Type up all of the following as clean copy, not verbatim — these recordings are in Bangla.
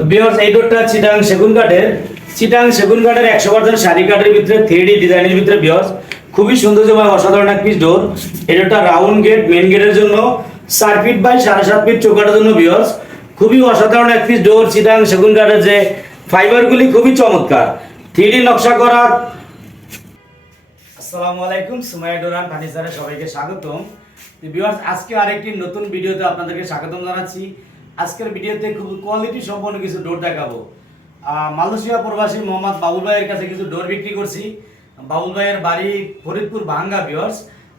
তো ভিউয়ার্স এই ডোরটা চিটাং সেগুন কাঠের 100% শাড়ি কাঠের ভিতরে 3D ডিজাইনের ভিতরে ভিউয়ার্স খুবই সৌন্দর্যময় অসাধারণ এক পিস ডোর। এটা রাউন্ড গেট, মেইন গেটের জন্য 4 ফিট বাই 7.5 ফিট চৌকাঠের জন্য ভিউয়ার্স খুবই অসাধারণ এক পিস ডোর। চিটাং সেগুন কাঠের যে ফাইবারগুলি খুবই চমৎকার, 3D নকশা করা। আসসালামু আলাইকুম, সুমাইয়া ডোর এন্ড ফার্নিচারে সবাইকে স্বাগতম। ভিউয়ার্স আজকে আরেকটি নতুন ভিডিওতে আপনাদেরকে স্বাগতম জানাচ্ছি। আজকের ভিডিওতে খুব কোয়ালিটি সম্পন্ন কিছু ডোর দেখাবো। মালয়েশিয়া প্রবাসী মোহাম্মদ বাবুল ভাইয়ের কাছে কিছু ডোর বিক্রি করছি। বাবুল ভাইয়ের বাড়ি ফরিদপুর ভাঙ্গা। ভিউয়ার্স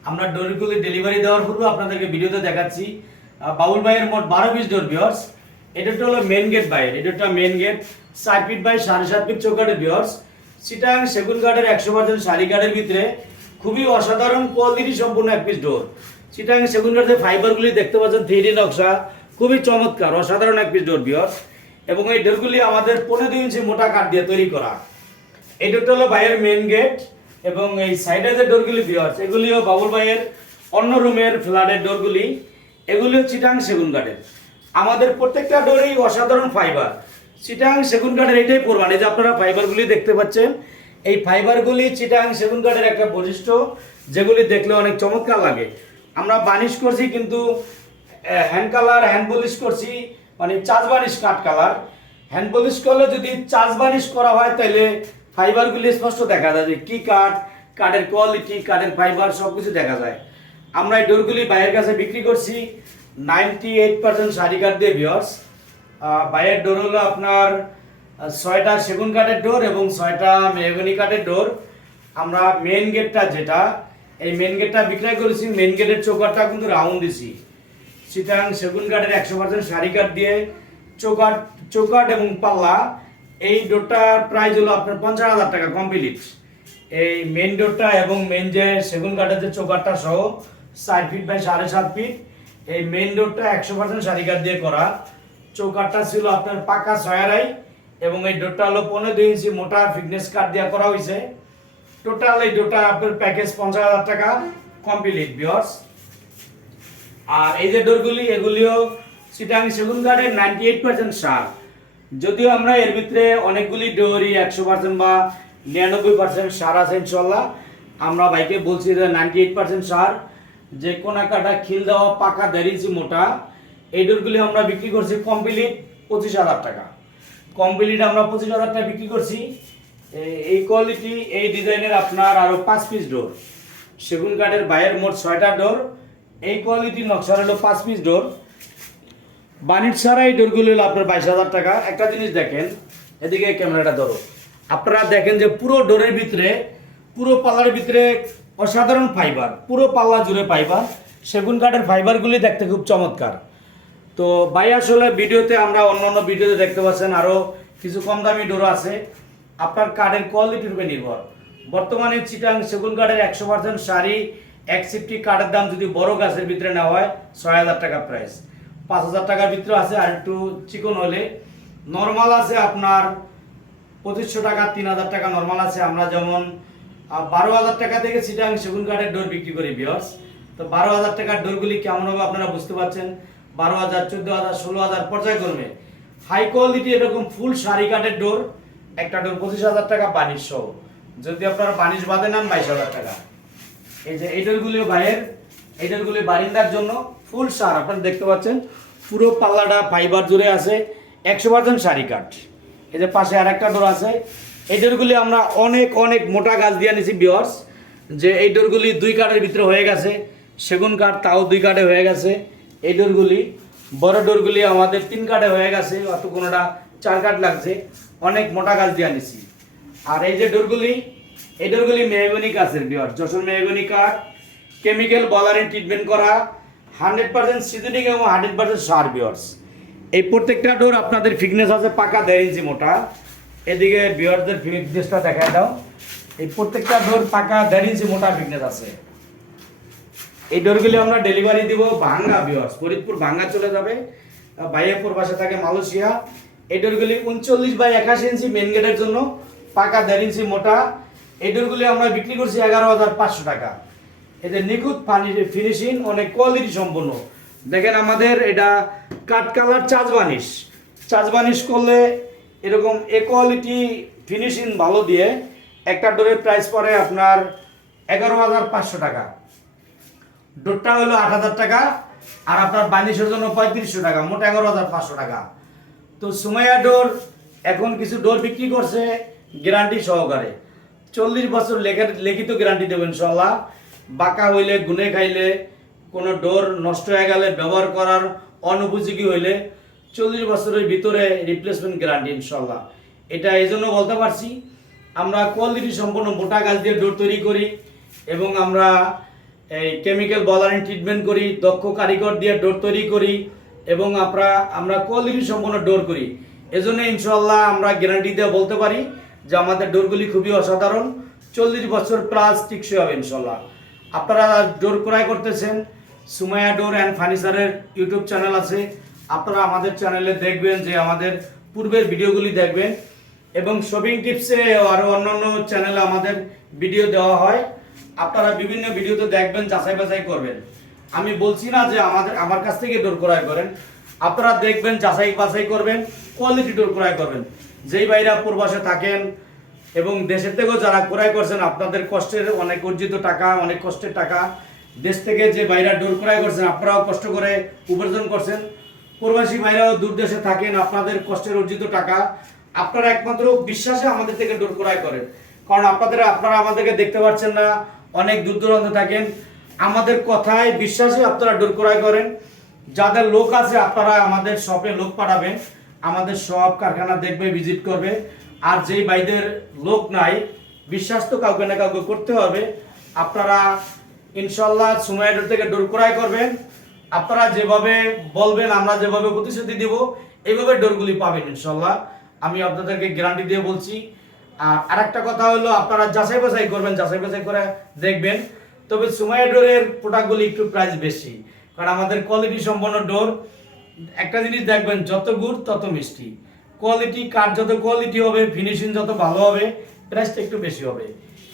আমরা ডোরগুলি ডেলিভারি দেওয়ার পূর্বে আপনাদেরকে ভিডিওতে দেখাচ্ছি। বাবুল ভাইয়ের মোট 12 পিস ডোর। ভিউয়ার্স এটা হলো মেন গেট বাইরে, এটা main gate 4 feet by 7.5 feet চৌকাঠের। ভিউয়ার্স চিটাং সেগুন কাঠের 100% শাড়ি কাঠের ভিতরে খুবই অসাধারণ কোয়ালিটি সম্পূর্ণ এক পিস ডোর। চিটাং সেগুন কাঠের ফাইবারগুলি দেখতে পাচ্ছেন 3D নকশা, খুবই চমৎকার অসাধারণ এক পিস ডোর ভিউয়ার্স। এবং এই ডোরগুলি আমাদের 15 ইঞ্চি মোটা কাঠ দিয়ে তৈরি করা। এই ডোরটা হলো ভাইয়ের মেন গেট এবং এই সাইডে যে ডোরগুলি ভিউয়ার্স এগুলিও বাবুল ভাইয়ের অন্য রুমের ফ্ল্যাটের ডোরগুলি, এগুলিও চিটাং সেগুন কাঠের। আমাদের প্রত্যেকটা ডোরেই অসাধারণ ফাইবার, চিটাং সেগুন কাঠের এটাই প্রমাণ। এই যে আপনারা ফাইবারগুলি দেখতে পাচ্ছেন, এই ফাইবারগুলি চিটাং সেগুন কাঠের একটা বৈশিষ্ট্য, যেগুলি দেখলে অনেক চমৎকার লাগে। আমরা বানিশ করছি কিন্তু হ্যান্ড কালার, হ্যান্ড পলিশ করছি, মানে চাষ বানিশ কাঠ কালার। হ্যান্ড পলিশ করলে যদি চাষ বানিশ করা হয় তাহলে ফাইবারগুলি স্পষ্ট দেখা যায় যে কী কাঠ, কাঠের কোয়ালিটি, কাঠের ফাইবার সব কিছু দেখা যায়। আমরা এই ডোরগুলি বাইরের কাছে বিক্রি করছি 98% শাড়ি কাঠ দিয়ে। ভিউয়ার্স বাইরের ডোর হলো আপনার 6টা সেগুন কাঠের ডোর এবং 6টা মেহগনি কাঠের ডোর। আমরা মেন গেটটা যেটা, এই মেন গেটটা বিক্রয় করেছি। মেন গেটের চৌকাঠটা কিন্তু রাউন্ড দিছি চিটাং সেগুন কাঠের 100% শাড়ি কাঠ দিয়ে। চৌকাঠ এবং পাল্লা, এই ডোরটার প্রাইস হলো আপনার 50,000 টাকা কমপ্লিট। এই মেন ডোরটা এবং মেন যে সেগুন কাঠের যে চৌকাঠটা সহ 4 ফিট বাই 7.5 ফিট। এই মেন ডোরটা 100% শাড়ি কাঠ দিয়ে করা। চৌকাঠটা ছিল আপনার পাকা 6 আড়াই এবং এই ডোরটা হলো 15 ইঞ্চি মোটা ফিটনেস কাঠ দিয়ে করা হয়েছে। টোটাল এই ডোরটা আপনার প্যাকেজ 50,000 টাকা কমপ্লিট ভিউয়ার্স। আর এই যে ডোরগুলি এগুলিও চিটাং সেগুন কাঠের 98% সার। যদিও আমরা এর ভিতরে অনেকগুলি ডোরই 100% বা 99% সার আছে ইনশাল্লাহ। আমরা ভাইকে বলছি যে 98% সার, যে কোনা কাটা খিল দেওয়া পাকা 1.5 ইঞ্চি মোটা। এই ডোরগুলি আমরা বিক্রি করছি কমপ্লিট 25,000 টাকা। কমপ্লিট আমরা 25,000 টাকা বিক্রি করছি। এই কোয়ালিটি, এই ডিজাইনের আপনার আরো 5 পিস ডোর। সেগুন কাঠের বাইরের মোট 6টা ডোর, এই কোয়ালিটি নকশার হলো 5 পিস ডোর। বানিশ ছাড়া এই ডোরগুলো হলো আপনার 22,000 টাকা। একটা জিনিস দেখেন, এদিকে ক্যামেরাটা ধরো, আপনারা দেখেন যে পুরো ডোরের ভিতরে, পুরো পাল্লার ভিতরে অসাধারণ ফাইবার, পুরো পাল্লা জুড়ে ফাইবার। সেগুন কাঠের ফাইবারগুলি দেখতে খুব চমৎকার। তো ভাই আসলে ভিডিওতে আমরা অন্য ভিডিওতে দেখতে পাচ্ছেন আরও কিছু কম দামি ডোর আছে, আপনার কাঠের কোয়ালিটির উপরে নির্ভর। বর্তমানে চিটাং সেগুন কাঠের 100% শাড়ি 1 সিফটি কাঠের দাম যদি বড় গাছের ভিতরে নেওয়া হয় 6,000 টাকা প্রাইস। 5,000 টাকার ভিতরে আছে, আর একটু চিকন হলে নর্মাল আছে আপনার 2500 টাকা, 3,000 টাকা নর্মাল আছে। আমরা যেমন 12,000 টাকা থেকে চিটাং সেগুন কাঠের ডোর বিক্রি করি ভিউয়ার্স। তো 12,000 টাকার ডোরগুলি কেমন হবে আপনারা বুঝতে পারছেন। 12,000, 14,000, 16,000 পর্যায়ক্রমে হাই কোয়ালিটি এরকম ফুল শাড়ি কাঠের ডোর একটা ডোর 25,000 টাকা বানিশ সহ। যদি আপনারা বানিশ বাদে নেন 22,000 টাকা। এই যে এই ডোরগুলিও বাইরের, এই ডোরগুলি বারিন্দার জন্য ফুল সার। আপনারা দেখতে পাচ্ছেন পুরো পাল্লাটা ফাইবার জুড়ে আছে, 100% শাড়ি কাঠ। এই যে পাশে আরেকটা ডোর আছে। এই ডোরগুলি আমরা অনেক মোটা গাছ দিয়ে নিয়েছি ভিউয়ার্স, যে এই ডোরগুলি 2 কাঠের ভিতরে হয়ে গেছে। সেগুন কাঠ তাও 2 কাঠে হয়ে গেছে। এই ডোরগুলি, বড় ডোরগুলি আমাদের 3 কাঠে হয়ে গেছে, অত কোনোটা 4 কাঠ লাগছে। অনেক মোটা গাছ দিয়ে নিয়েছি। আর এই যে ডোরগুলি, এই ডোরগুলি মেহগনি কাঠের ভিউয়ার্স, যশোর মেহগনি কাঠ, কেমিক্যাল বলারিন ট্রিটমেন্ট করা, 100% সিজনিং এবং 100% সার ভিউয়ার্স। এই প্রত্যেকটা ডোর আপনাদের ফিটনেস আছে পাকা 1.5 ইঞ্চি মোটা। এদিকে ভিউয়ারদের ফিটনেসটা দেখায় দাও। এই প্রত্যেকটা ডোর পাকা 1.5 ইঞ্চি মোটা ফিটনেস আছে। এই ডোরগুলি আমরা ডেলিভারি দিব ভাঙ্গা ভিউয়ার্স, ফরিদপুর ভাঙ্গা চলে যাবে। ভাইয়াপুর বাসা থাকে মালয়েশিয়া। এই ডোরগুলি 39 বাই 81 ইঞ্চি মেন গেটের জন্য, পাকা 1.5 ইঞ্চি মোটা। এই ডোরগুলি আমরা বিক্রি করছি 11,500 টাকা। এদের নিখুঁত ফিনিশিং, অনেক কোয়ালিটি সম্পন্ন। দেখেন আমাদের এটা কাঠ কালার চাষ বানিশ, চার্জ বানিশ করলে এরকম এ কোয়ালিটি ফিনিশিং ভালো দিয়ে একটা ডোরের প্রাইস পড়ে আপনার 11,500 টাকা। ডোরটা হলো 8,000 টাকা, আর আপনার বানিশের জন্য 3500 টাকা, মোট 11,500 টাকা। তো সুমাইয়া ডোর এখন কিছু ডোর বিক্রি করছে গ্যারান্টি সহকারে, 40 বছর লিখিত গ্যারান্টি দেবেন ইনশাল্লাহ। বাঁকা হইলে, গুনে খাইলে, কোনো ডোর নষ্ট হয়ে গেলে, ব্যবহার করার অনুপযোগী হইলে 40 বছরের ভিতরে রিপ্লেসমেন্ট গ্যারান্টি ইনশাল্লাহ। এটা এই জন্য বলতে পারছি, আমরা কোয়ালিটি সম্পন্ন মোটা গাছ দিয়ে ডোর তৈরি করি এবং আমরা এই কেমিক্যাল বলারিং ট্রিটমেন্ট করি, দক্ষ কারিগর দিয়ে ডোর তৈরি করি এবং আমরা কোয়ালিটি সম্পন্ন ডোর করি। এজন্য ইনশাল্লাহ আমরা গ্যারান্টি দিয়ে বলতে পারি যে আমাদের ডোরগুলি খুবই অসাধারণ, 40 বছর প্লাস টিকসই হবে ইনশাল্লাহ। আপনারা ডোর ক্রয় করতেছেন, সুমাইয়া ডোর অ্যান্ড ফার্নিচারের ইউটিউব চ্যানেল আছে, আপনারা আমাদের চ্যানেলে দেখবেন যে আমাদের পূর্বের ভিডিওগুলি দেখবেন এবং শপিং টিপসে আরও অন্যান্য চ্যানেলে আমাদের ভিডিও দেওয়া হয়। আপনারা বিভিন্ন ভিডিওতে দেখবেন, যাচাই বাছাই করবেন। আমি বলছি না যে আমার কাছ থেকে ডোর ক্রয় করেন, আপনারা দেখবেন, যাচাই বাছাই করবেন, কোয়ালিটি ডোর ক্রয় করবেন। যেই ভাইরা প্রবাসে থাকেন এবং দেশের থেকেও যারা ক্রয় করছেন, আপনাদের কষ্টের অনেক অর্জিত টাকা, অনেক কষ্টের টাকা, দেশ থেকে যে ভাইরা ডোর ক্রয় করছেন আপনারাও কষ্ট করে উপার্জন করছেন, প্রবাসী ভাইরাও দূর দেশে থাকেন, আপনাদের কষ্টের অর্জিত টাকা আপনারা একমাত্র বিশ্বাসে আমাদের থেকে ডোর ক্রয় করেন। কারণ আপনারা আমাদেরকে দেখতে পাচ্ছেন না, অনেক দূর দূরান্তে থাকেন, আমাদের কথায় বিশ্বাসে আপনারা ডোর ক্রয় করেন। যাদের লোক আছে আপনারা আমাদের শপে লোক পাঠাবেন, আমাদের সব কারখানা দেখবে, ভিজিট করবে। আর যেই ভাইদের লোক নাই, বিশ্বাস তো কাউকে না কাউকে করতে হবে, আপনারা ইনশাল্লাহ সুমাইয়া ডোর থেকে ডোর ক্রয় করবেন। আপনারা যেভাবে বলবেন, আমরা যেভাবে প্রতিশ্রুতি দিব, এইভাবে ডোরগুলি পাবেন ইনশাল্লাহ, আমি আপনাদেরকে গ্যারান্টি দিয়ে বলছি। আর আরেকটা কথা হলো, আপনারা যাচাই বাছাই করবেন, যাচাই বাছাই করে দেখবেন। তবে সুমাইয়া ডোরের প্রোডাক্টগুলি একটু প্রাইস বেশি, কারণ আমাদের কোয়ালিটি সম্পন্ন ডোর। একটা জিনিস দেখবেন, যত গুড় তত মিষ্টি। কোয়ালিটি, কাঠ যত কোয়ালিটি হবে, ফিনিশিং যত ভালো হবে, প্রাইসটা একটু বেশি হবে।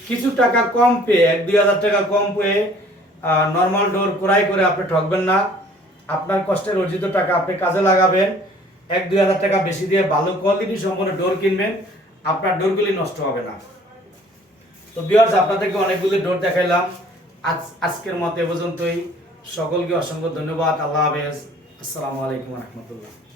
কিছু টাকা কম পেয়ে, 1-2 হাজার টাকা কম পেয়ে নর্মাল ডোর ক্রয় করে আপনি ঠকবেন না। আপনার কষ্টের অর্জিত টাকা আপনি কাজে লাগাবেন, 1-2 হাজার টাকা বেশি দিয়ে ভালো কোয়ালিটি সম্পন্ন ডোর কিনবেন, আপনার ডোরগুলি নষ্ট হবে না। তো ভিউয়ার্স, আপনাদেরকে অনেকগুলো ডোর দেখাইলাম। আজকের মতো এ পর্যন্তই। সকলকে অসংখ্য ধন্যবাদ। আল্লাহ হাফেজ। আসসালামু আলাইকুম রহমতুল্লাহ।